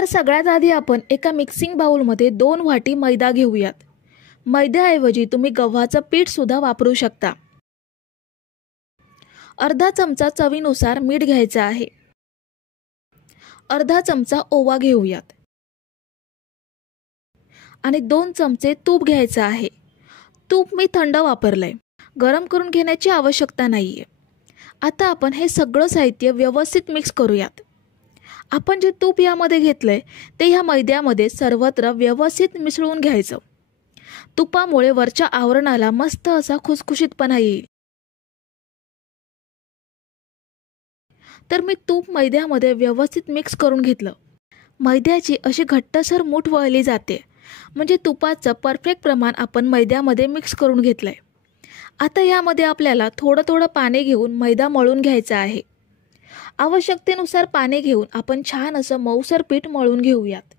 तर सगळ्यात आधी आपण एका मिक्सिंग बाउलमध्ये 2 वाटी मैदा घेऊयात। मैद्याऐवजी तुम्ही गव्हाचं पीठ सुद्धा वापरू शकता। अर्धा चमचा चवीनुसार मीठ घ्यायचं आहे। अर्धा चमचा ओवा घेऊयात आणि 2 चमचे तूप घ्यायचं आहे। तूप मी थंड वापरलंय, गरम करून घेण्याची आवश्यकता नाहीये। आता आपण हे सगळं साहित्य व्यवस्थित मिक्स करूयात। आपण जे तूप यामध्ये घेतलंय ते ह्या मैद्यामध्ये सर्वत्र व्यवस्थित मिसळून घ्यायचं। तुपामुळे वरच्या आवरणाला मस्त असा खुसखुशीतपणा येईल। तर मी तूप मैद्यामध्ये व्यवस्थित मिक्स करून घेतलं। मैद्याची अशी घट्टसर मूठ वळली जाते, म्हणजे तुपाचं परफेक्ट प्रमाण आपण मैद्यामध्ये मिक्स करून घेतलंय। आता यामध्ये आपल्याला थोडं थोडं पाणी घेऊन मैदा मळून घ्यायचा आहे। आवश्यकतेनुसार पाणी घेऊन आपण छान असं मऊसर पीठ मळून घेऊयात।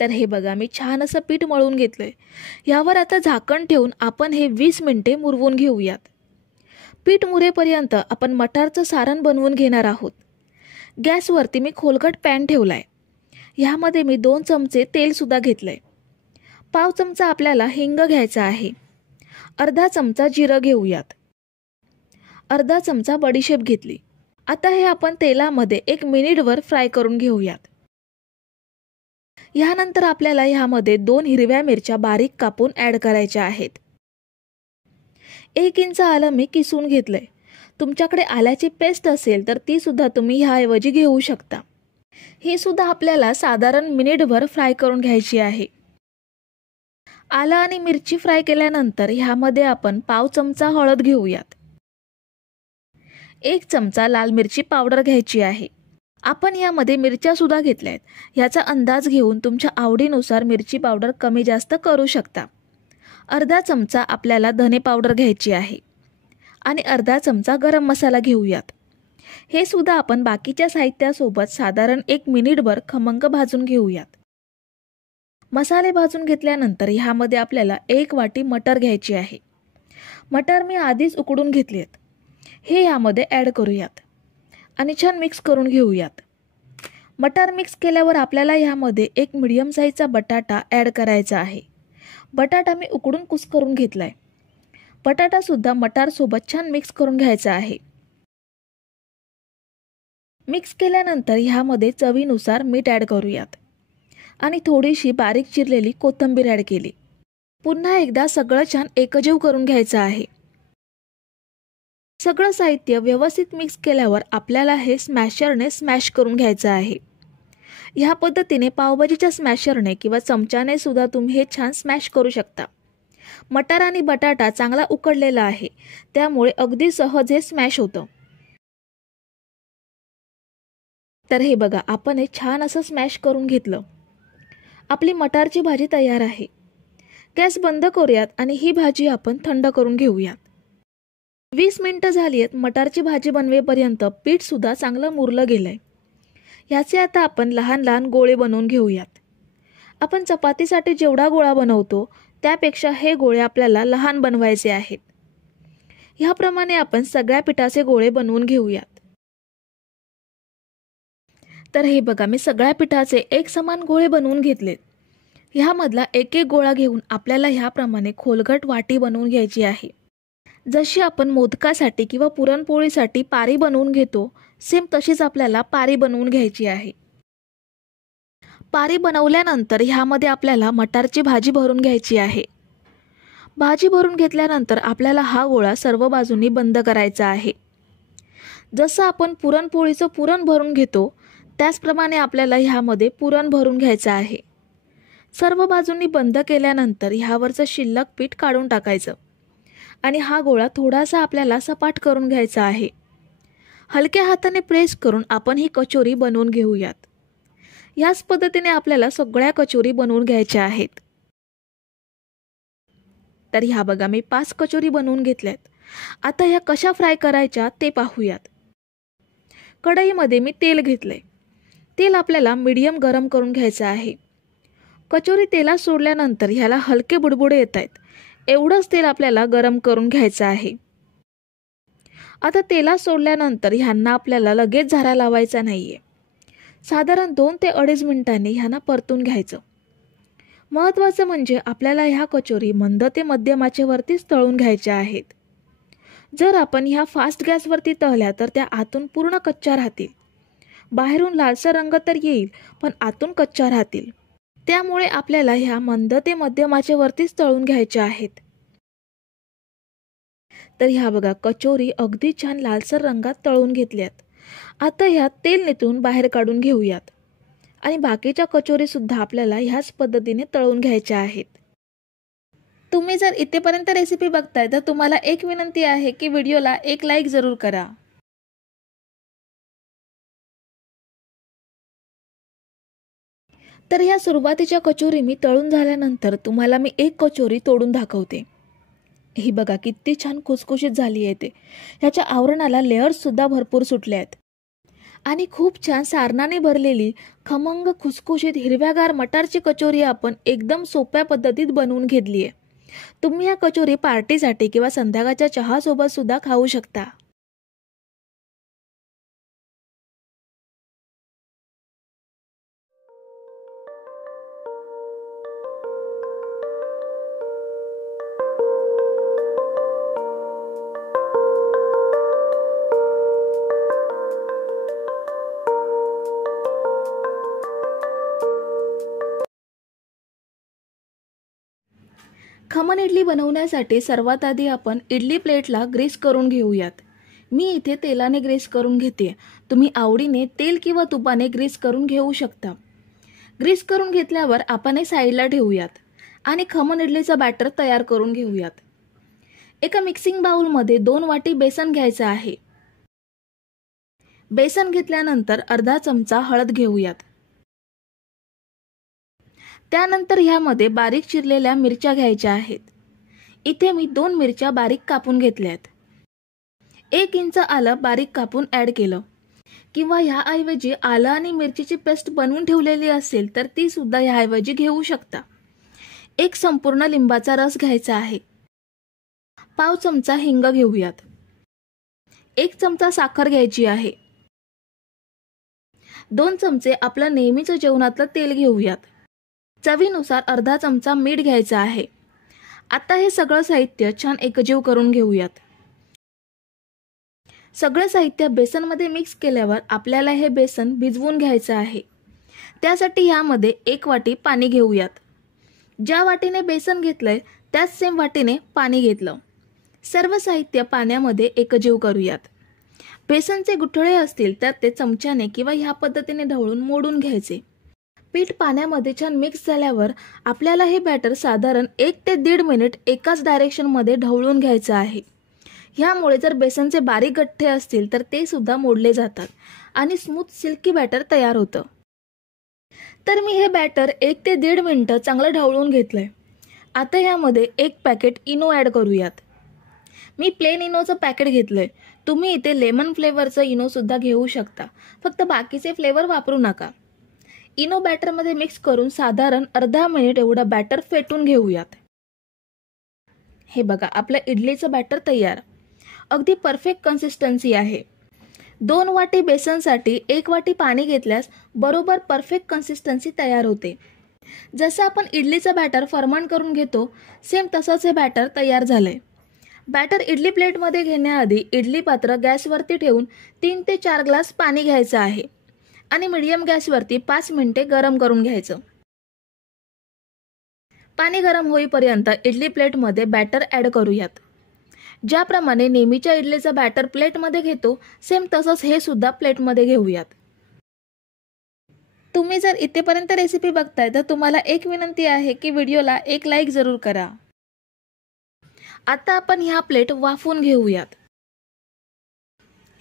तर हे बघा, मी छान असं पीठ मळून घेतलंय। यावर आता झाकण ठेवून आपण हे 20 मिनिटे मुरवून घेऊयात। पीठ मुरेपर्यंत आपण मटारचं सारण बनवून घेणार आहोत। गॅसवरती मी खोलगट पॅन ठेवलाय। यामध्ये मी 2 चमचे तेल सुद्धा घेतलंय। पाव चमचा आपल्याला हिंग घ्यायचा आहे। अर्धा चमचा जिरं घेऊयात। अर्धा चमचा बडीशेप घेतली। आता हे आपण तेलामध्ये 1 मिनिटभर फ्राय करून घेऊयात। यानंतर आपल्याला ह्यामध्ये 2 हिरव्या मिरच्या बारीक कापून ॲड करायच्या आहेत। 1 इंच आलं मी किसून घेतलंय। तुमच्याकडे आल्याची पेस्ट असेल तर ती सुद्धा तुम्ही ह्याऐवजी घेऊ शकता। हे सुद्धा आपल्याला साधारण मिनिटभर फ्राय करून घ्यायची आहे। आलं आणि मिरची फ्राय केल्यानंतर ह्यामध्ये आपण पाव चमचा हळद घेऊयात। 1 चमचा लाल मिरची पावडर घ्यायची आहे। आपण यामध्ये मिरच्या सुद्धा घेतल्यात, याचा अंदाज घेऊन तुमच्या आवडीनुसार मिरची पावडर कमी जास्त करू शकता। अर्धा चमचा आपल्याला धने पावडर घ्यायची आहे आणि अर्धा चमचा गरम मसाला घेऊयात। हे सुद्धा आपण बाकीच्या साहित्यासोबत साधारण 1 मिनिटभर खमंग भाजून घेऊयात। मसाले भाजून घेतल्यानंतर ह्यामध्ये आपल्याला 1 वाटी मटर घ्यायची आहे। मटर मी आधीच उकडून घेतलेत, हे यामध्ये ॲड करूयात आणि छान मिक्स करून घेऊयात। मटर मिक्स केल्यावर आपल्याला ह्यामध्ये 1 मीडियम साईजचा बटाटा ॲड करायचा आहे। बटाटा मी उकडून कुस्करून घेतलाय। बटाटा सुद्धा मटार सोबत छान मिक्स करून घ्यायचा आहे। मिक्स केल्यानंतर ह्यामध्ये चवीनुसार मीठ ॲड करूयात आणि थोडीशी बारीक चिरलेली कोथिंबीर ॲड केली। पुन्हा एकदा सगळं छान एकजीव करून घ्यायचं आहे। सगळं साहित्य व्यवस्थित मिक्स केल्यावर आपल्याला हे स्मॅशरने स्मॅश करून घ्यायचं आहे। ह्या पद्धतीने पावभाजीच्या स्मॅशरने किंवा चमच्याने सुद्धा तुम्ही हे छान स्मॅश करू शकता। मटार आणि बटाटा चांगला उकडलेला आहे, त्यामुळे अगदी सहज हे स्मॅश होतं। तर हे बघा, आपण हे छान असं स्मॅश करून घेतलं। आपली मटारची भाजी तयार आहे। गॅस बंद करूयात आणि ही भाजी आपण थंड करून घेऊयात। 20 मिनिटं झाली आहेत मटारची भाजी बनवेपर्यंत पीठ सुद्धा चांगलं मुरलं गेलंय। याचे आता आपण लहान लहान गोळे बनवून घेऊयात। आपण चपातीसाठी जेवढा गोळा बनवतो त्यापेक्षा हे गोळे आपल्याला लहान बनवायचे आहेत। ह्याप्रमाणे आपण सगळ्या पिठाचे गोळे बनवून घेऊयात। तर हे बघा, मी सगळ्या पिठाचे एक समान गोळे बनवून घेतलेत। ह्यामधला एक एक गोळा घेऊन आपल्याला ह्याप्रमाणे खोलगट वाटी बनवून घ्यायची आहे। जशी आपण मोदकासाठी किंवा पुरणपोळीसाठी पारी बनवून घेतो, सेम तशीच आपल्याला पारी बनवून घ्यायची आहे। पारी बनवल्यानंतर ह्यामध्ये आपल्याला मटारची भाजी भरून घ्यायची आहे। भाजी भरून घेतल्यानंतर आपल्याला हा गोळा सर्व बाजूंनी बंद करायचा आहे। जसं आपण पुरणपोळीचं पुरण भरून घेतो त्याचप्रमाणे आपल्याला ह्यामध्ये पुरण भरून घ्यायचं आहे। सर्व बाजूंनी बंद केल्यानंतर ह्यावरचं शिल्लक पीठ काढून टाकायचं आणि हा गोळा थोडासा आपल्याला सपाट करून घ्यायचा आहे। हलक्या हाताने प्रेस करून आपण ही कचोरी बनवून घेऊयात। याच पद्धतीने आपल्याला सगळ्या कचोरी बनवून घ्यायच्या आहेत। तर ह्या बघा, मी 5 कचोरी बनवून घेतल्यात। आता ह्या कशा फ्राय करायच्या ते पाहूयात। कढईमध्ये मी तेल घेतलंय। तेल आपल्याला मीडियम गरम करून घ्यायचं आहे। कचोरी तेलात सोडल्यानंतर ह्याला हलके बुडबुडे येत आहेत, एवढंच तेल आपल्याला गरम करून घ्यायचं आहे। आता तेलात सोडल्यानंतर ह्यांना आपल्याला लगेच झारा लावायचा नाहीये। साधारण 2 ते 2.5 मिनिटांनी ह्यांना परतून घ्यायचं। महत्त्वाचं म्हणजे आपल्याला ह्या कचोरी मंद ते मध्यम आचेवरतीच तळून घ्यायच्या आहेत। जर आपण ह्या फास्ट गॅसवरती तळल्या तर त्या आतून पूर्ण कच्च्या राहतील। बाहेरून लालसर रंग तर येईल पण आतून कच्च्या राहतील। त्यामुळे आपल्याला ह्या मंद ते मध्यम आचेवरतीच तळून घ्यायच्या आहेत। तर ह्या बघा कचोरी अगदी छान लालसर रंगात तळून घेतल्यात। आता ह्यात तेल नितळून बाहेर काढून घेऊयात आणि बाकीच्या कचोरी सुद्धा आपल्याला ह्याच पद्धतीने तळून घ्यायच्या आहेत। तुम्ही जर इथेपर्यंत रेसिपी बघताय तर तुम्हाला एक विनंती आहे की व्हिडिओला एक लाईक जरूर करा। तर ह्या सुरुवातीच्या कचोरी मी तळून झाल्यानंतर तुम्हाला मी एक कचोरी तोडून दाखवते। ही बघा किती छान खुसखुशीत झाली आहे ते। ह्याच्या आवरणाला लेयर्स सुद्धा भरपूर सुटले आहेत आणि खूप छान सारणाने भरलेली खमंग खुसखुशीत हिरव्यागार मटारची कचोरी आपण एकदम सोप्या पद्धतीत बनवून घेतली आहे। तुम्ही या कचोरी पार्टीसाठी किंवा संध्याकाळच्या चहा सोबत सुद्धा खाऊ शकता। खमण इडली बनवण्यासाठी सर्वात आधी आपण इडली प्लेटला ग्रीस करून घेऊयात। मी इथे तेलाने ग्रीस करून घेते। तुम्ही आवडीने तेल किंवा तुपाने ग्रीस करून घेऊ शकता। ग्रीस करून घेतल्यावर आपण हे साईडला ठेवूयात आणि खमण इडलीचं बॅटर तयार करून घेऊयात। एका मिक्सिंग बाउलमध्ये 2 वाटी बेसन घ्यायचं आहे। बेसन घेतल्यानंतर अर्धा चमचा हळद घेऊयात। त्यानंतर ह्यामध्ये बारीक चिरलेल्या मिरच्या घ्यायच्या आहेत। इथे मी 2 मिरच्या बारीक कापून घेतल्यात। 1 इंच आलं बारीक कापून ॲड केलं किंवा ह्याऐवजी आलं आणि मिरचीची पेस्ट बनवून ठेवलेली असेल तर ती सुद्धा ह्याऐवजी घेऊ शकता। 1 संपूर्ण लिंबाचा रस घ्यायचा आहे। पाव चमचा हिंग घेऊयात। 1 चमचा साखर घ्यायची आहे। 2 चमचे आपलं नेहमीचं जेवणातलं तेल घेऊयात। चवीनुसार अर्धा चमचा मीठ घ्यायचं आहे। आता हे सगळं साहित्य छान एकजीव करून घेऊयात। सगळं साहित्य बेसनमध्ये मिक्स केल्यावर आपल्याला हे बेसन भिजवून घ्यायचं आहे। त्यासाठी ह्यामध्ये 1 वाटी पाणी घेऊयात। ज्या वाटीने बेसन घेतलंय त्याच सेम वाटीने पाणी घेतलं। सर्व साहित्य पाण्यामध्ये एकजीव करूयात। बेसनचे गुठळे असतील तर ते चमच्याने किंवा ह्या पद्धतीने ढवळून मोडून घ्यायचे। पीठ पाण्यामध्ये छान मिक्स झाल्यावर आपल्याला हे बॅटर साधारण 1 ते 1.5 मिनिट एकाच डायरेक्शनमध्ये ढवळून घ्यायचं आहे। ह्यामुळे जर बेसनचे बारीक गठ्ठे असतील तर ते सुद्धा मोडले जातात आणि स्मूथ सिल्की बॅटर तयार होतं। तर मी हे बॅटर 1 ते 1.5 मिनिटं चांगलं ढवळून घेतलंय। आता ह्यामध्ये 1 पॅकेट इनो ॲड करूयात। मी प्लेन इनोचं पॅकेट घेतलंय। तुम्ही इथे लेमन फ्लेवरचं इनो सुद्धा घेऊ शकता, फक्त बाकीचे फ्लेवर वापरू नका। इनो बॅटरमध्ये मिक्स करून साधारण अर्धा मिनिट एवढं बॅटर फेटून घेऊयात। हे बघा आपलं इडलीचं बॅटर तयार। अगदी परफेक्ट कन्सिस्टन्सी आहे। 2 वाटी बेसनसाठी 1 वाटी पाणी घेतल्यास बरोबर परफेक्ट कन्सिस्टन्सी तयार होते। जसं आपण इडलीचं बॅटर फर्मंट करून घेतो सेम तसंच हे बॅटर तयार झालंय। बॅटर इडली प्लेटमध्ये घेण्याआधी इडली पात्र गॅसवरती ठेवून 3 ते 4 ग्लास पाणी घ्यायचं आहे आणि मीडियम गॅसवरती 5 मिनिटे गरम करून घ्यायचं। पाणी गरम होईपर्यंत इडली प्लेटमध्ये बॅटर ॲड करूयात। ज्याप्रमाणे नेहमीच्या इडलीचं बॅटर प्लेटमध्ये घेतो सेम तसंच हे सुद्धा प्लेटमध्ये घेऊयात। तुम्ही जर इथेपर्यंत रेसिपी बघताय तर तुम्हाला एक विनंती आहे की व्हिडिओला एक लाईक जरूर करा। आता आपण ह्या प्लेट वाफवून घेऊयात।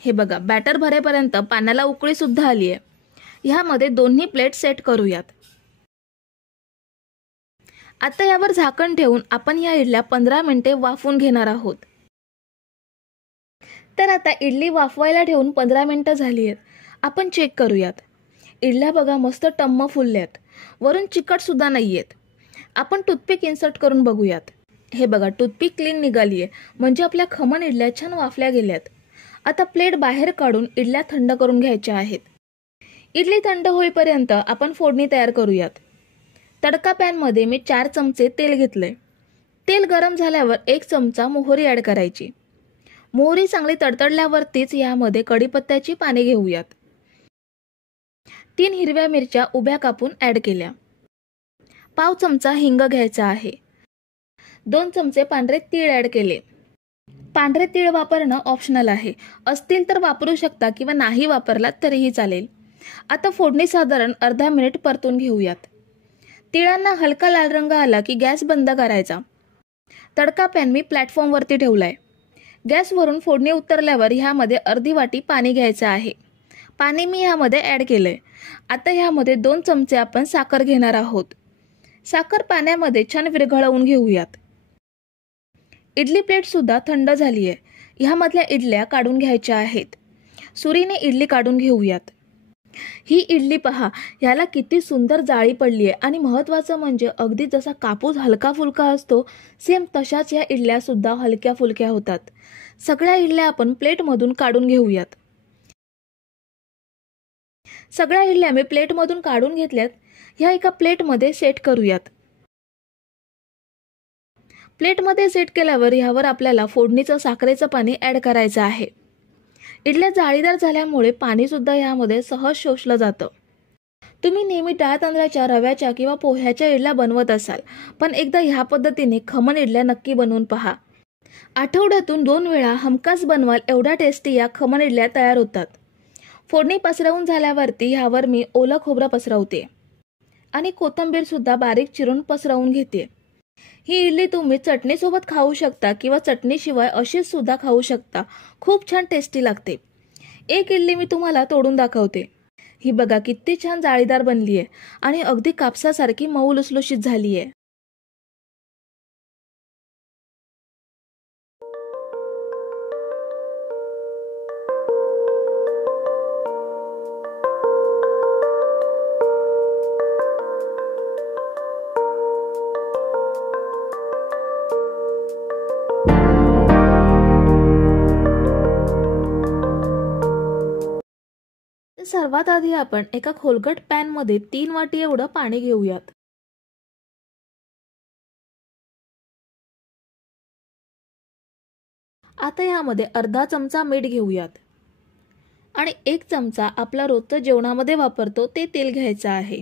हे बघा बॅटर भरेपर्यंत पाण्याला उकळी सुद्धा आली आहे। ह्यामध्ये दोन्ही प्लेट सेट करूयात। आता यावर झाकण ठेवून आपण या इडल्या 15 मिनिटे वाफवून घेणार आहोत। तर आता इडली वाफवायला ठेवून 15 मिनिटं झाली आहेत। आपण चेक करूयात। इडल्या बघा मस्त टम्म फुलल्यात, वरून चिकट सुद्धा नाहीयेत। आपण टूथपिक इन्सर्ट करून बघूयात। हे बघा टूथपिक क्लीन निघाली आहे, म्हणजे आपल्या खमण इडल्या छान वाफल्या गेल्यात। आता प्लेट बाहेर काढून इडल्या थंड करून घ्यायच्या आहेत। इडली थंड होईपर्यंत आपण फोडणी तयार करूयात. तडका पॅनमध्ये मी 4 चमचे तेल घेतले. तेल गरम झाल्यावर 1 चमचा मोहरी ॲड करायची. मोहरी चांगली तडतडल्यावरतीच यामध्ये कढीपत्त्याची पाने घेऊयात. 3 हिरव्या मिरच्या उभ्या कापून ॲड केल्या. पाव चमचा हिंग घ्यायचा आहे. 2 चमचे पांढरे तीळ ॲड केले. पांढरे तीळ वापरणं ऑप्शनल आहे. असतील तर वापरू शकता किंवा नाही वापरलात तरीही चालेल. आता फोडणी साधारण अर्धा मिनिट परतून घेऊयात. तिळांना हलका लाल रंग आला की गॅस बंद करायचा. तडका पॅन मी प्लॅटफॉर्मवरती ठेवलाय. गॅसवरून फोडणी उतरल्यावर ह्यामध्ये अर्धी वाटी पाणी घ्यायचं आहे. पाणी मी ह्यामध्ये ॲड केलंय. आता ह्यामध्ये 2 चमचे आपण साखर घेणार आहोत. साखर पाण्यामध्ये छान विरघळवून घेऊयात. इडली प्लेट सुद्धा थंड झाली आहे. ह्यामधल्या इडल्या काढून घ्यायच्या आहेत. सुरीने इडली काढून घेऊयात. ही इडली पहा, याला किती सुंदर जाळी पडली आहे आणि महत्त्वाचं म्हणजे अगदी जसा कापूस हलका फुलका असतो सेम तशाच या इडल्या सुद्धा हलक्या फुलक्या होतात. सगळ्या इडल्या आपण प्लेटमधून काढून घेऊयात. सगळ्या इडल्या मी प्लेटमधून काढून घेतल्यात. ह्या एका प्लेटमध्ये सेट करूयात. प्लेटमध्ये सेट केल्यावर ह्यावर आपल्याला फोडणीचं साखरेचं पाणी ॲड करायचं आहे. इडल्या जाळीदार झाल्यामुळे पाणी सुद्धा ह्यामध्ये सहज शोषलं जातं. तुम्ही नेहमी डाळ तांदळाच्या, रव्याच्या किंवा पोह्याच्या इडल्या बनवत असाल, पण एकदा ह्या पद्धतीने खमण इडल्या नक्की बनवून पहा. आठवड्यातून 2 वेळा हमखास बनवाल एवढ्या टेस्टी या खमण इडल्या तयार होतात. फोडणी पसरवून झाल्यावरती ह्यावर मी ओलं खोबरं पसरवते आणि कोथिंबीर सुद्धा बारीक चिरून पसरवून घेते. ही इडली तुम्ही चटणीसोबत खाऊ शकता किंवा चटणीशिवाय अशीच सुद्धा खाऊ शकता. खूप छान टेस्टी लागते. एक इडली मी तुम्हाला तोडून दाखवते. ही बघा किती छान जाळीदार बनली आहे आणि अगदी कापसासारखी मऊ लुसलुशीत झाली आहे. सर्वात आधी आपण एका खोलगट पॅन मध्ये 3 वाटी एवढं पाणी घेऊयात. आता यामध्ये अर्धा चमचा मीठ घेऊयात आणि 1 चमचा आपला रोजचं जेवणामध्ये वापरतो ते तेल घ्यायचं आहे.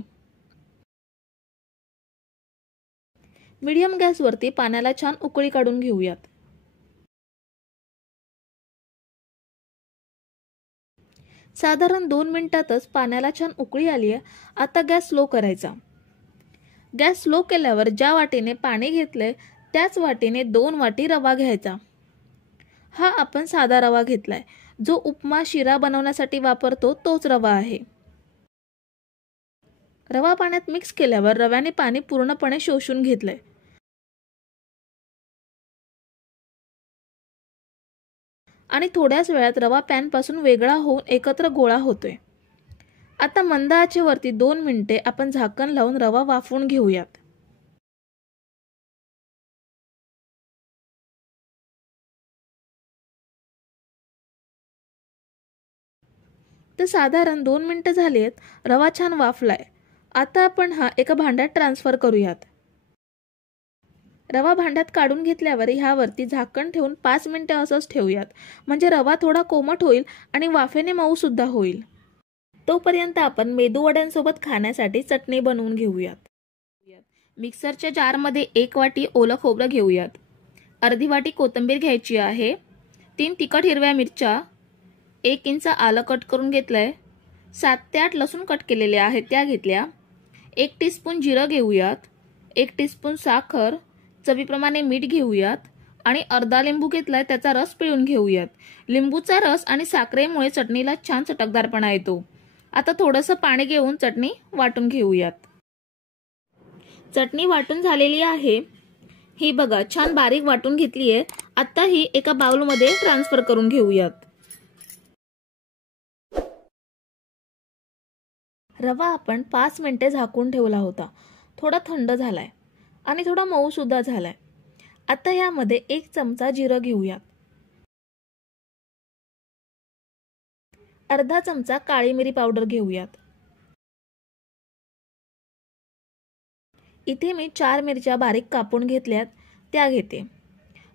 मीडियम गॅसवरती पाण्याला छान उकळी काढून घेऊयात. साधारण 2 मिनिटातच पाण्याला छान उकळी आली आहे. आता गॅस स्लो करायचा. गॅस स्लो केल्यावर ज्या वाटीने पाणी घेतलंय त्याच वाटीने 2 वाटी रवा घ्यायचा. हा आपण साधा रवा घेतलाय. जो उपमा, शिरा बनवण्यासाठी वापरतो तोच रवा आहे. रवा पाण्यात मिक्स केल्यावर रव्याने पाणी पूर्णपणे शोषून घेतलंय. आणि थोड्याच वेळात रवा पॅन पासून वेगळा होऊन एकत्र गोळा होतोय. आता मंद आचेवरती 2 मिनिटे आपण झाकण लावून रवा वाफवून घेऊयात. तर साधारण 2 मिनिटं झालीत. रवा छान वाफलाय. आता आपण हा एका भांड्यात ट्रान्सफर करूयात. रवा भांड्यात काढून घेतल्यावर ह्यावरती झाकण ठेवून 5 मिनिटं असंच ठेवूयात. म्हणजे रवा थोडा कोमट होईल आणि वाफेने मऊ सुद्धा होईल. तोपर्यंत आपण मेदूवड्यांसोबत खाण्यासाठी चटणी बनवून घेऊयात. मिक्सरच्या जारमध्ये 1 वाटी ओलं खोबरं घेऊयात. अर्धी वाटी कोथिंबीर घ्यायची आहे. 3 तिखट हिरव्या मिरच्या, 1 इंच आलं कट करून घेतलंय. 7 ते 8 लसूण कट केलेले आहेत त्या घेतल्या. 1 टीस्पून जिरं घेऊयात. 1 टीस्पून साखर, चवीप्रमाणे मीठ घेऊयात आणि अर्धा लिंबू घेतलाय त्याचा रस पिळून घेऊयात. लिंबूचा रस आणि साखरेमुळे चटणीला छान चटकदारपणा येतो. आता थोडंसं पाणी घेऊन चटणी वाटून घेऊयात. चटणी वाटून झालेली आहे. ही बघा छान बारीक वाटून घेतली आहे. आता ही एका बाउलमध्ये ट्रान्सफर करून घेऊयात. रवा आपण 5 मिनिटे झाकून ठेवला होता. थोडा थंड झालाय आणि थोडा मऊ सुद्धा झालाय. आता यामध्ये 1 चमचा जिरं घेऊयात. अर्धा चमचा काळी मिरी पावडर घेऊयात. इथे मी 4 मिरच्या बारीक कापून घेतल्यात, त्या घेते.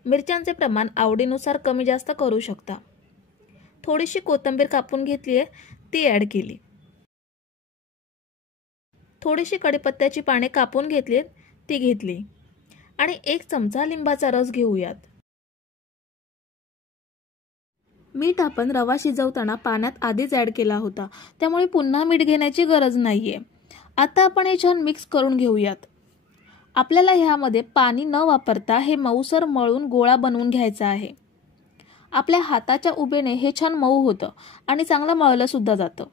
मिरच्यांचे प्रमाण आवडीनुसार कमी जास्त करू शकता. थोडीशी कोथिंबीर कापून घेतली आहे, ती ॲड केली. थोडीशी कढीपत्त्याची पाने कापून घेतलीत, ती घेतली. आणि 1 चमचा लिंबाचा रस घेऊयात. मीठ आपण रवा शिजवताना पाण्यात आधीच ॲड केला होता, त्यामुळे पुन्हा मीठ घेण्याची गरज नाहीये. आता आपण हे छान मिक्स करून घेऊयात. आपल्याला ह्यामध्ये पाणी न वापरता हे मऊसर मळून गोळा बनवून घ्यायचा आहे. आपल्या हाताच्या उभेने हे छान मऊ होतं आणि चांगलं मळलं सुद्धा जातं.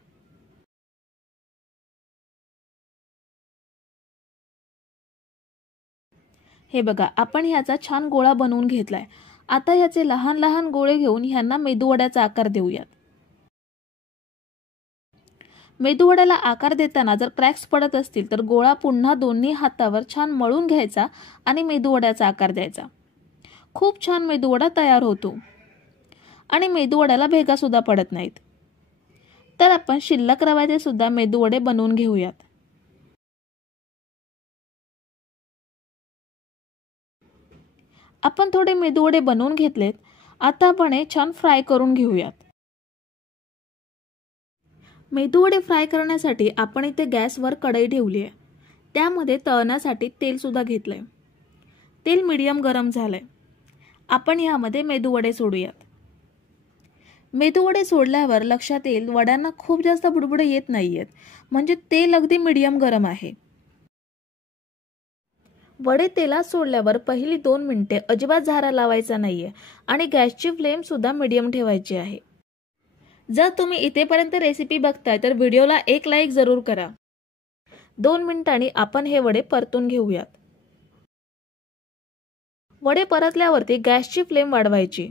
हे बघा, आपण ह्याचा छान गोळा बनवून घेतलाय. आता ह्याचे लहान लहान गोळे घेऊन ह्यांना मेदूवड्याचा आकार देऊयात. मेदूवड्याला आकार देताना जर क्रॅक्स पडत असतील तर गोळा पुन्हा दोन्ही हातावर छान मळून घ्यायचा आणि मेदूवड्याचा आकार द्यायचा. खूप छान मेदूवडा तयार होतो आणि मेदूवड्याला भेगा सुद्धा पडत नाहीत. तर आपण शिल्लक रव्याचे सुद्धा मेदूवडे बनवून घेऊयात. आपण थोडे मेदूवडे बनवून घेतलेत. आता आपण हे छान फ्राय करून घेऊयात. मेदूवडे फ्राय करण्यासाठी आपण इथे गॅसवर कढई ठेवली आहे. त्यामध्ये तळण्यासाठी तेल सुद्धा घेतलंय. तेल मीडियम गरम झालंय. आपण ह्यामध्ये मेदूवडे सोडूयात. मेदूवडे सोडल्यावर लक्षात येईल वड्यांना खूप जास्त बुडबुडे येत नाहीयेत, म्हणजे तेल अगदी मीडियम गरम आहे. वडे तेलात सोडल्यावर पहिली 2 मिनिटे अजिबात झारा लावायचा नाहीये आणि गॅसची फ्लेम सुद्धा मीडियम ठेवायची आहे. जर तुम्ही इथेपर्यंत रेसिपी बघताय तर व्हिडिओला एक लाईक जरूर करा. 2 मिनिटांनी आपण हे वडे परतून घेऊयात. वडे परतल्यावरती गॅसची फ्लेम वाढवायची.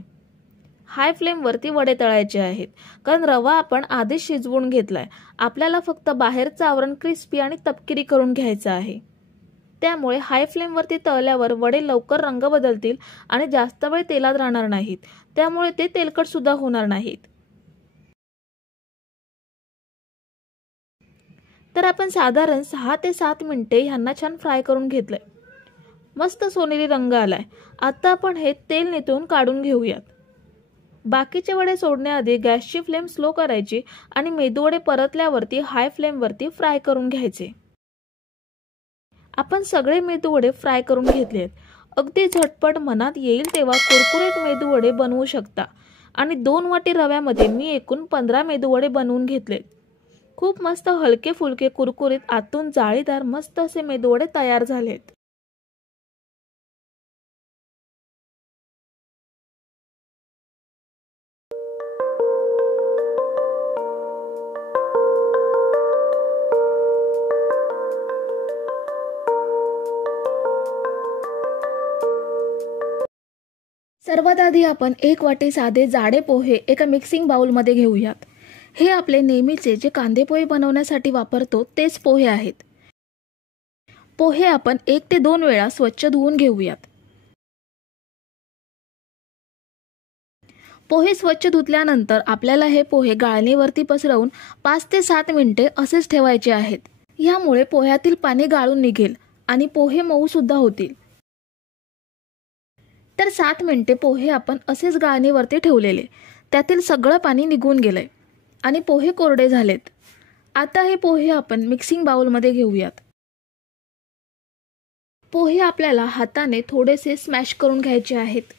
हाय फ्लेमवरती वडे तळायचे आहेत, कारण रवा आपण आधीच शिजवून घेतलाय. आपल्याला फक्त बाहेरचं आवरण क्रिस्पी आणि तपकिरी करून घ्यायचं आहे. त्यामुळे हाय फ्लेमवरती तळल्यावर वडे लवकर रंग बदलतील आणि जास्त वेळ तेलात राहणार नाहीत. त्यामुळे ते तेलकट सुद्धा होणार नाहीत. तर आपण साधारण 6 ते 7 मिनिटे ह्यांना छान फ्राय करून घेतलंय. मस्त सोनेरी रंग आलाय. आता आपण हे तेल निथळून काढून घेऊयात. बाकीचे वडे सोडण्याआधी गॅसची फ्लेम स्लो करायची आणि मेदूवडे परतल्यावरती हाय फ्लेमवरती फ्राय करून घ्यायचे. आपण सगळे मेदूवडे फ्राय करून घेतलेत. अगदी झटपट मनात येईल तेव्हा कुरकुरीत मेदूवडे बनवू शकता. आणि 2 वाटी रव्यामध्ये मी एकूण 15 मेदूवडे बनवून घेतलेत. खूप मस्त हलके फुलके कुरकुरीत आतून जाळीदार मस्त असे मेदूवडे तयार झालेत. सर्वात आधी आपण 1 वाटी साधे जाडे पोहे एका मिक्सिंग बाउलमध्ये घेऊयात. हे आपले नेहमीचे जे कांदे पोहे बनवण्यासाठी वापरतो तेच पोहे आहेत. पोहे आपण 1 ते 2 वेळा स्वच्छ धुवून घेऊयात. पोहे स्वच्छ धुतल्यानंतर आपल्याला हे पोहे गाळणीवरती पसरवून 5 ते 7 मिनिटे असेच ठेवायचे आहेत. यामुळे पोह्यातील पाणी गाळून निघेल आणि पोहे मऊ सुद्धा होतील. तर 7 मिनिटे पोहे आपण असेच गाळणीवरती ठेवलेले. त्यातील सगळं पाणी निघून गेलंय आणि पोहे कोरडे झालेत. आता हे पोहे आपण मिक्सिंग बाउलमध्ये घेऊयात. पोहे आपल्याला हाताने थोडेसे स्मॅश करून घ्यायचे आहेत.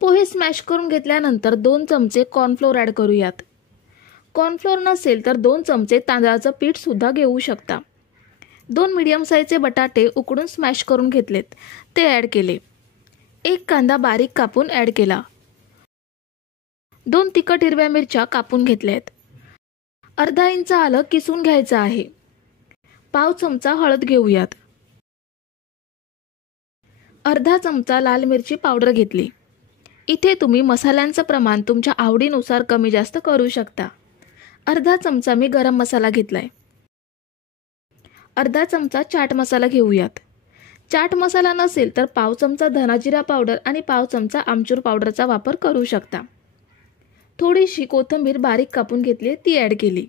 पोहे स्मॅश करून घेतल्यानंतर 2 चमचे कॉर्नफ्लोअर ॲड करूयात. कॉर्नफ्लोअर नसेल तर 2 चमचे तांदळाचं पीठ सुद्धा घेऊ शकता. 2 मीडियम साईजचे बटाटे उकडून स्मॅश करून घेतलेत, ते ॲड केले. 1 कांदा बारीक कापून ॲड केला. 2 तिखट हिरव्या मिरच्या कापून घेतल्यात. अर्धा इंच आलं किसून घ्यायचं आहे. पाव चमचा हळद घेऊयात. अर्धा चमचा लाल मिरची पावडर घेतली. इथे तुम्ही मसाल्यांचं प्रमाण तुमच्या आवडीनुसार कमी जास्त करू शकता. अर्धा चमचा मी गरम मसाला घेतलाय. अर्धा चमचा चाट मसाला घेऊयात. चाट मसाला नसेल तर पाव चमचा धनाजिरा पावडर आणि पाव चमचा आमचूर पावडरचा वापर करू शकता. थोडीशी कोथिंबीर बारीक कापून घेतली, ती ॲड केली.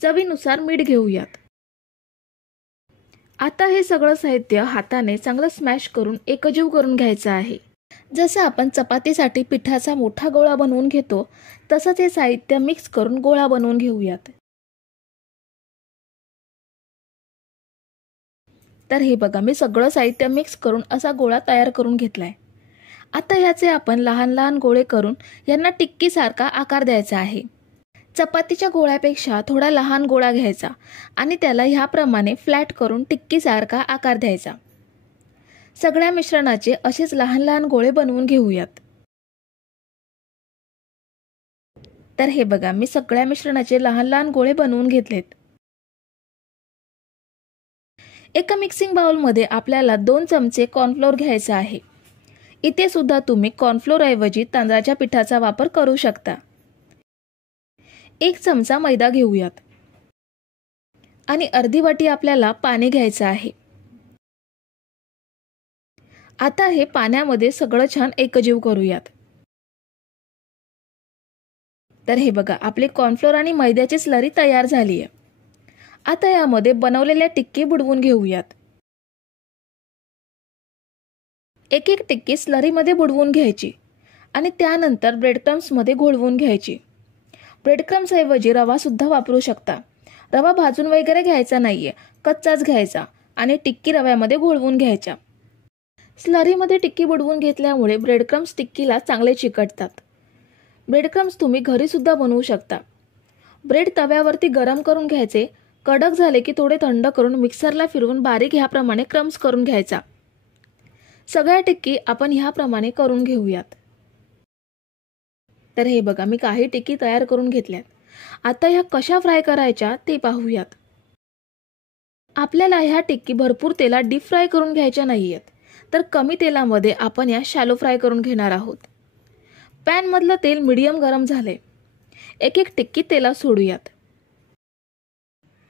चवीनुसार मीठ घेऊयात। आता हे सगळं साहित्य हाताने चांगलं स्मॅश करून एकजीव करून घ्यायचं आहे। जसं आपण चपातीसाठी पिठाचा मोठा गोळा बनवून घेतो तसंच हे साहित्य मिक्स करून गोळा बनवून घेऊयात। तर हे बघा, मी सगळं साहित्य मिक्स करून असा गोळा तयार करून घेतलाय। आता याचे आपण लहान लहान गोळे करून यांना टिक्की सारखा आकार द्यायचा आहे। चपातीच्या गोळ्यापेक्षा थोडा लहान गोळा घ्यायचा आणि त्याला ह्याप्रमाणे फ्लॅट करून टिक्की सारखा आकार द्यायचा। सगळ्या मिश्रणाचे असेच लहान लहान गोळे बनवून घेऊयात। तर हे बघा, मी सगळ्या मिश्रणाचे लहान लहान गोळे बनवून घेतलेत। एका मिक्सिंग बाउलमध्ये आपल्याला 2 चमचे कॉर्नफ्लोअर घ्यायचा आहे। इथे सुद्धा तुम्ही कॉर्नफ्लोअर ऐवजी तांदळाच्या पिठाचा वापर करू शकता। 1 चमचा मैदा घेऊयात आणि अर्धी वाटी आपल्याला पाणी घ्यायचं आहे। आता हे पाण्यामध्ये सगळं छान एकजीव करूयात। तर हे बघा, आपली कॉर्नफ्लोअर आणि मैद्याची स्लरी तयार झाली आहे। आता यामध्ये बनवलेल्या टिक्की बुडवून घेऊयात। एक एक टिक्की स्लरीमध्ये बुडवून घ्यायची आणि त्यानंतर ब्रेड क्रम्स मध्ये घोळवून घ्यायची। ब्रेड क्रम्स ऐवजी रवा सुद्धा वापरू शकता। रवा भाजून वगैरे घ्यायचा नाहीये, कच्चाच घ्यायचा आणि टिक्की रव्यामध्ये घोळवून घ्यायच्या। स्लरीमध्ये टिक्की बुडवून घेतल्यामुळे ब्रेड क्रम्स टिक्कीला चांगले चिकटतात। ब्रेड क्रम्स तुम्ही घरी सुद्धा बनवू शकता। ब्रेड तव्यावरती गरम करून घ्यायचे, कडक झाले की थोडे थंड करून मिक्सरला फिरवून बारीक ह्याप्रमाणे क्रम्स करून घ्यायचा। सगळ्या टिक्की आपण ह्याप्रमाणे करून घेऊयात। तर हे बघा, मी काही टिक्की तयार करून घेतल्यात। आता ह्या कशा फ्राय करायच्या ते पाहूयात। आपल्याला ह्या टिक्की भरपूर तेलात डीप फ्राय करून घ्यायच्या नाहीयेत, तर कमी तेलामध्ये आपण या शॅलो फ्राय करून घेणार आहोत। पॅन मधलं तेल मीडियम गरम झाले, एक एक टिक्की तेलात सोडूयात।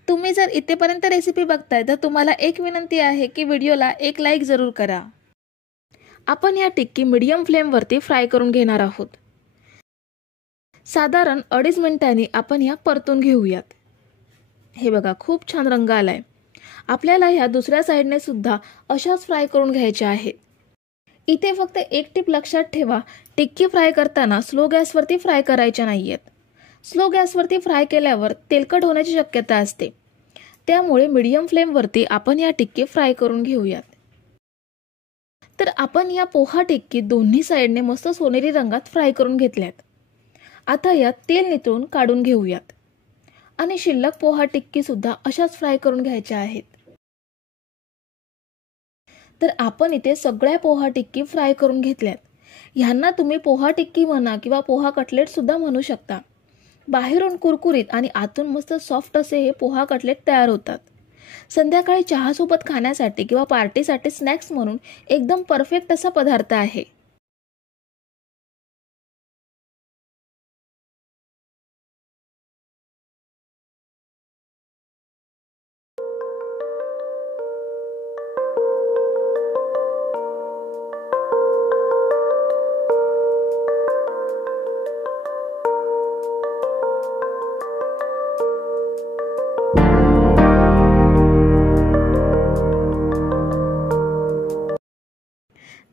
तुम्ही जर इथेपर्यंत रेसिपी बघताय तर तुम्हाला एक विनंती आहे की व्हिडिओला एक लाईक जरूर करा। आपण या टिक्की मीडियम फ्लेम वरती फ्राय करून घेणार आहोत। साधारण 2.5 मिनिटांनी आपण या परतून घेऊयात। हे बघा, खूप छान रंग आलाय। आपल्याला ह्या दुसऱ्या साइडने सुद्धा अशाच फ्राय करून घ्यायच्या आहेत। इथे फक्त एक टिप लक्षात ठेवा, टिक्की फ्राय करताना स्लो गॅसवरती फ्राय करायच्या नाहीयेत। स्लो गॅसवरती फ्राय केल्यावर तेलकट होण्याची शक्यता असते, त्यामुळे मीडियम फ्लेम वरती आपण या टिक्की फ्राय करून घेऊयात। तर आपण या पोहा टिक्की दोन्ही साइडने मस्त सोनेरी रंगात फ्राय करून घेतल्यात। आता यात तेल नितळून काढून घेऊयात आणि शिल्लक पोहा टिक्की सुद्धा अशाच फ्राय करून घ्यायच्या आहेत। तर आपण इथे सगळ्या पोहा टिक्की फ्राय करून घेतल्यात। ह्यांना तुम्ही पोहा टिक्की म्हणा किंवा पोहा कटलेट सुद्धा म्हणू शकता। बाहेरून कुरकुरीत आणि आतून मस्त सॉफ्ट असे हे पोहा कटलेट तयार होतात। संध्याकाळी चहासोबत खाण्यासाठी किंवा पार्टीसाठी स्नॅक्स म्हणून एकदम परफेक्ट असा पदार्थ आहे।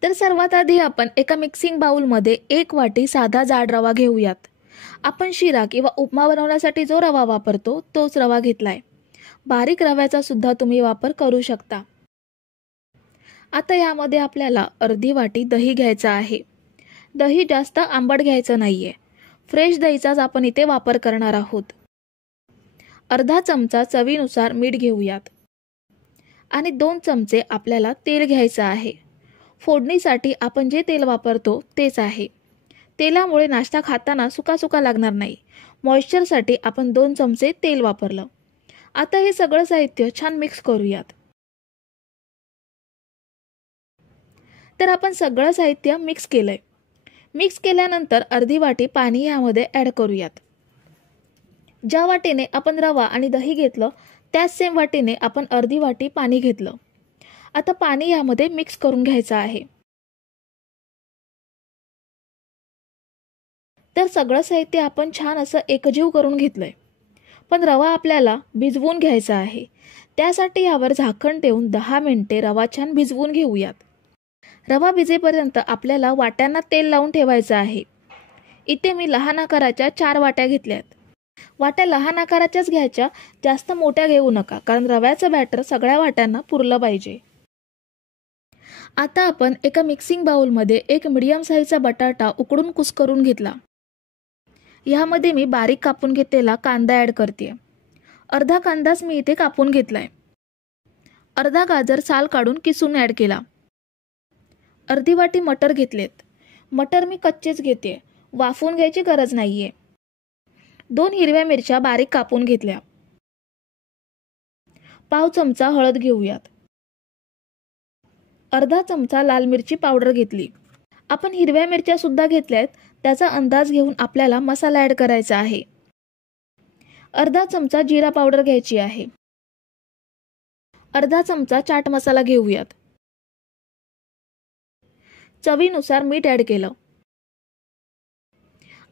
तर सर्वात आधी आपण एका मिक्सिंग बाउलमध्ये 1 वाटी साधा जाड रवा घेऊयात। आपण शिरा किंवा उपमा बनवण्यासाठी जो रवा वापरतो तोच रवा घेतलाय। बारीक रव्याचा सुद्धा तुम्ही वापर करू शकता। आता यामध्ये आपल्याला अर्धी वाटी दही घ्यायचा आहे। दही जास्त आंबट घ्यायचं नाहीये, फ्रेश दहीचाच आपण इथे वापर करणार आहोत। अर्धा चमचा चवीनुसार मीठ घेऊयात आणि 2 चमचे आपल्याला तेल घ्यायचं आहे। फोडणीसाठी आपण जे तेल वापरतो तेच आहे। तेलामुळे नाश्ता खाताना सुका सुका लागणार नाही। मॉइश्चरसाठी आपण 2 चमचे तेल वापरलं। आता हे सगळं साहित्य छान मिक्स करूयात। तर आपण सगळं साहित्य मिक्स केलंय। मिक्स केल्यानंतर अर्धी वाटी पाणी यामध्ये ॲड करूयात। ज्या वाटीने आपण रवा आणि दही घेतलं त्याच सेम वाटीने आपण अर्धी वाटी पाणी घेतलं। आता पाणी यामध्ये मिक्स करून घ्यायचं आहे। तर सगळं साहित्य आपण छान असं एकजीव करून घेतलंय, पण रवा आपल्याला भिजवून घ्यायचा आहे. त्यासाठी यावर झाकण ठेवून 10 मिनिटे रवा छान भिजवून घेऊयात. रवा भिजेपर्यंत आपल्याला वाट्यांना तेल लावून ठेवायचं आहे. इथे मी लहान आकाराच्या 4 वाट्या घेतल्यात. वाट्या लहान आकाराच्याच घ्यायच्या, जास्त मोठ्या घेऊ नका, कारण रव्याचं बॅटर सगळ्या वाट्यांना पुरलं पाहिजे. आता आपण एका मिक्सिंग बाउलमध्ये एक मीडियम साईजचा बटाटा उकडून कुस्करून घेतला. यामध्ये मी बारीक कापून घेतलेला कांदा ॲड करते. अर्धा कांदाच मी इथे कापून घेतलाय. अर्धा गाजर साल काढून किसून ॲड केला. अर्धी वाटी मटर घेतलेत. मटर मी कच्चेच घेते, वाफवून घ्यायची गरज नाहीये. 2 हिरव्या मिरच्या बारीक कापून घेतल्या. पाव चमचा हळद घेऊयात. अर्धा चमचा लाल मिरची पावडर घेतली. आपण हिरव्या मिरच्या सुद्धा घेतल्यात, त्याचा अंदाज घेऊन आपल्याला मसाला ॲड करायचा आहे. अर्धा चमचा जिरा पावडर घ्यायची आहे. अर्धा चमचा चाट मसाला घेऊयात. चवीनुसार मीठ ॲड केलं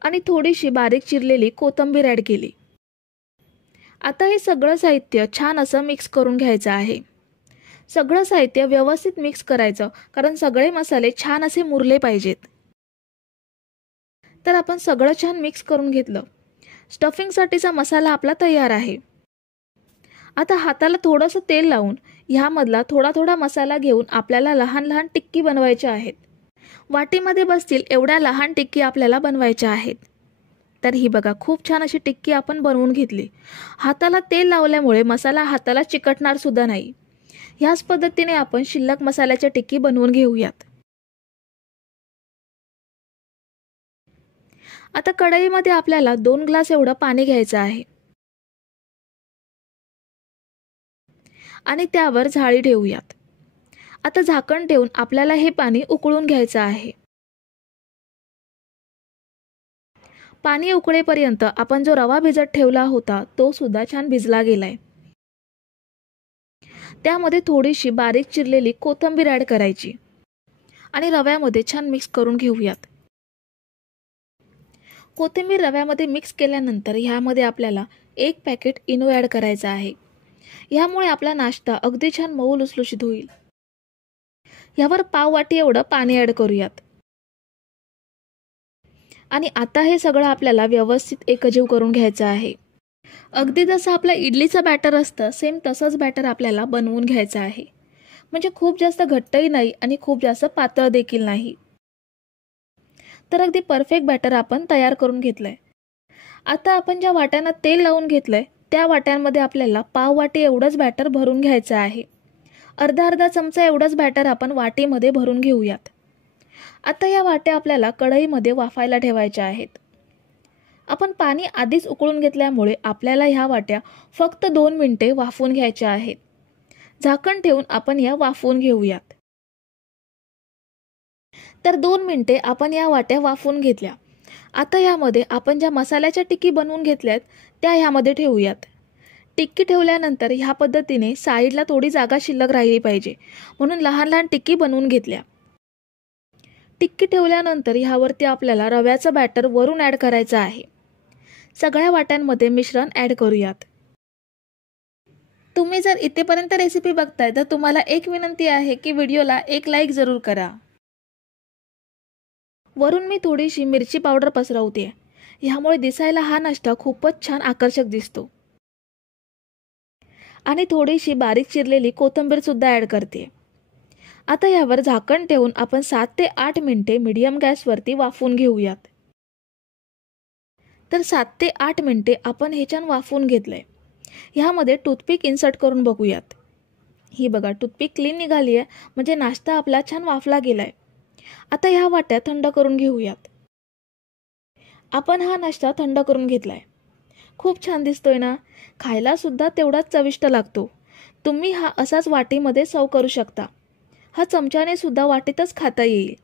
आणि थोडीशी बारीक चिरलेली कोथिंबीर ॲड केली. आता हे सगळं साहित्य छान असं मिक्स करून घ्यायचं आहे. सगळं साहित्य व्यवस्थित मिक्स करायचं, कारण सगळे मसाले छान असे मुरले पाहिजेत. तर आपण सगळं छान मिक्स करून घेतलं. स्टफिंगसाठीचा मसाला आपला तयार आहे. आता हाताला थोडंसं तेल लावून ह्यामधला थोडा थोडा मसाला घेऊन आपल्याला लहान लहान टिक्की बनवायच्या आहेत. वाटीमध्ये बसतील एवढ्या लहान टिक्की आपल्याला बनवायच्या आहेत. तर ही बघा, खूप छान अशी टिक्की आपण बनवून घेतली. हाताला तेल लावल्यामुळे मसाला हाताला चिकटणार सुद्धा नाही. ह्याच पद्धतीने आपण शिल्लक मसाल्याच्या टिक्की बनवून घेऊयात. आता कढईमध्ये आपल्याला 2 ग्लास एवढं पाणी घ्यायचं आहे आणि त्यावर झाळी ठेवूयात. आता झाकण ठेवून आपल्याला हे पाणी उकळून घ्यायचं आहे. पाणी उकळेपर्यंत आपण जो रवा भिजत ठेवला होता तो सुद्धा छान भिजला गेलाय. त्यामध्ये थोडीशी बारीक चिरलेली कोथिंबीर ॲड करायची आणि रव्यामध्ये छान मिक्स करून घेऊयात. कोथिंबीर रव्यामध्ये मिक्स केल्यानंतर ह्यामध्ये आपल्याला 1 पॅकेट इनो ॲड करायचा आहे. ह्यामुळे आपला नाश्ता अगदी छान मऊ लुसलुशीत होईल. यावर पाव वाटी एवढं पाणी ॲड करूयात आणि आता हे सगळं आपल्याला व्यवस्थित एकजीव करून घ्यायचं आहे. अगदी जसं आपलं इडलीचं बॅटर असतं सेम तसंच बॅटर आपल्याला बनवून घ्यायचं आहे. म्हणजे खूप जास्त घट्टही नाही आणि खूप जास्त पातळ देखील नाही. तर अगदी परफेक्ट बॅटर आपण तयार करून घेतलंय. आता आपण ज्या वाट्यांना तेल लावून घेतलंय त्या वाट्यांमध्ये आपल्याला पाव वाटी एवढंच बॅटर भरून घ्यायचं आहे. अर्धा चमचा एवढंच बॅटर आपण वाटीमध्ये भरून घेऊयात. आता या वाट्या आपल्याला कढईमध्ये वाफायला ठेवायच्या आहेत. आपण पाणी आधीच उकळून घेतल्यामुळे आपल्याला ह्या वाट्या फक्त 2 मिनिटे वाफवून घ्यायच्या आहेत. झाकण ठेवून आपण या वाफवून घेऊयात. तर 2 मिनिटे आपण या वाट्या वाफवून घेतल्या. आता यामध्ये आपण ज्या मसाल्याच्या टिक्की बनवून घेतल्यात त्या ह्यामध्ये ठेवूयात. टिक्की ठेवल्यानंतर ह्या पद्धतीने साईडला थोडी जागा शिल्लक राहिली पाहिजे, म्हणून लहान लहान टिक्की बनवून घेतल्या. टिक्की ठेवल्यानंतर ह्यावरती आपल्याला रव्याचं बॅटर वरून ॲड करायचं आहे. सगळ्या वाट्यांमध्ये मिश्रण ॲड करूयात. तुम्ही जर इथेपर्यंत रेसिपी बघताय तर तुम्हाला एक विनंती आहे की व्हिडिओला एक लाईक जरूर करा. वरून मी थोडीशी मिरची पावडर पसरवते. ह्यामुळे दिसायला हा नाश्ता खूपच छान आकर्षक दिसतो. आणि थोडीशी बारीक चिरलेली कोथिंबीर सुद्धा ॲड करते. आता यावर झाकण ठेवून आपण 7 ते 8 मिनिटे मीडियम गॅसवरती वाफवून घेऊयात. तर 7 ते 8 मिनिटे आपण हे छान वाफवून घेतलंय. ह्यामध्ये टूथपिक इन्सर्ट करून बघूयात. ही बघा, टूथपिक क्लीन निघाली आहे, म्हणजे नाश्ता आपला छान वाफला गेलाय. आता ह्या वाट्या थंड करून घेऊयात. आपण हा नाश्ता थंड करून घेतलाय. खूप छान दिसतोय ना. खायला सुद्धा तेवढाच चविष्ट लागतो. तुम्ही हा असाच वाटीमध्ये सर्व करू शकता. हा चमच्याने सुद्धा वाटीतच खाता येईल.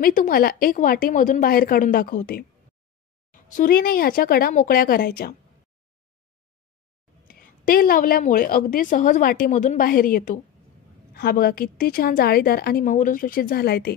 मी तुम्हाला एक वाटीमधून बाहेर काढून दाखवते. सुरीने ह्याच्या कडा मोकळ्या करायच्या. तेल लावल्यामुळे अगदी सहज वाटीमधून बाहेर येतो. हा बघा किती छान जाळीदार आणि मऊ लुसलुशीत झालाय ते.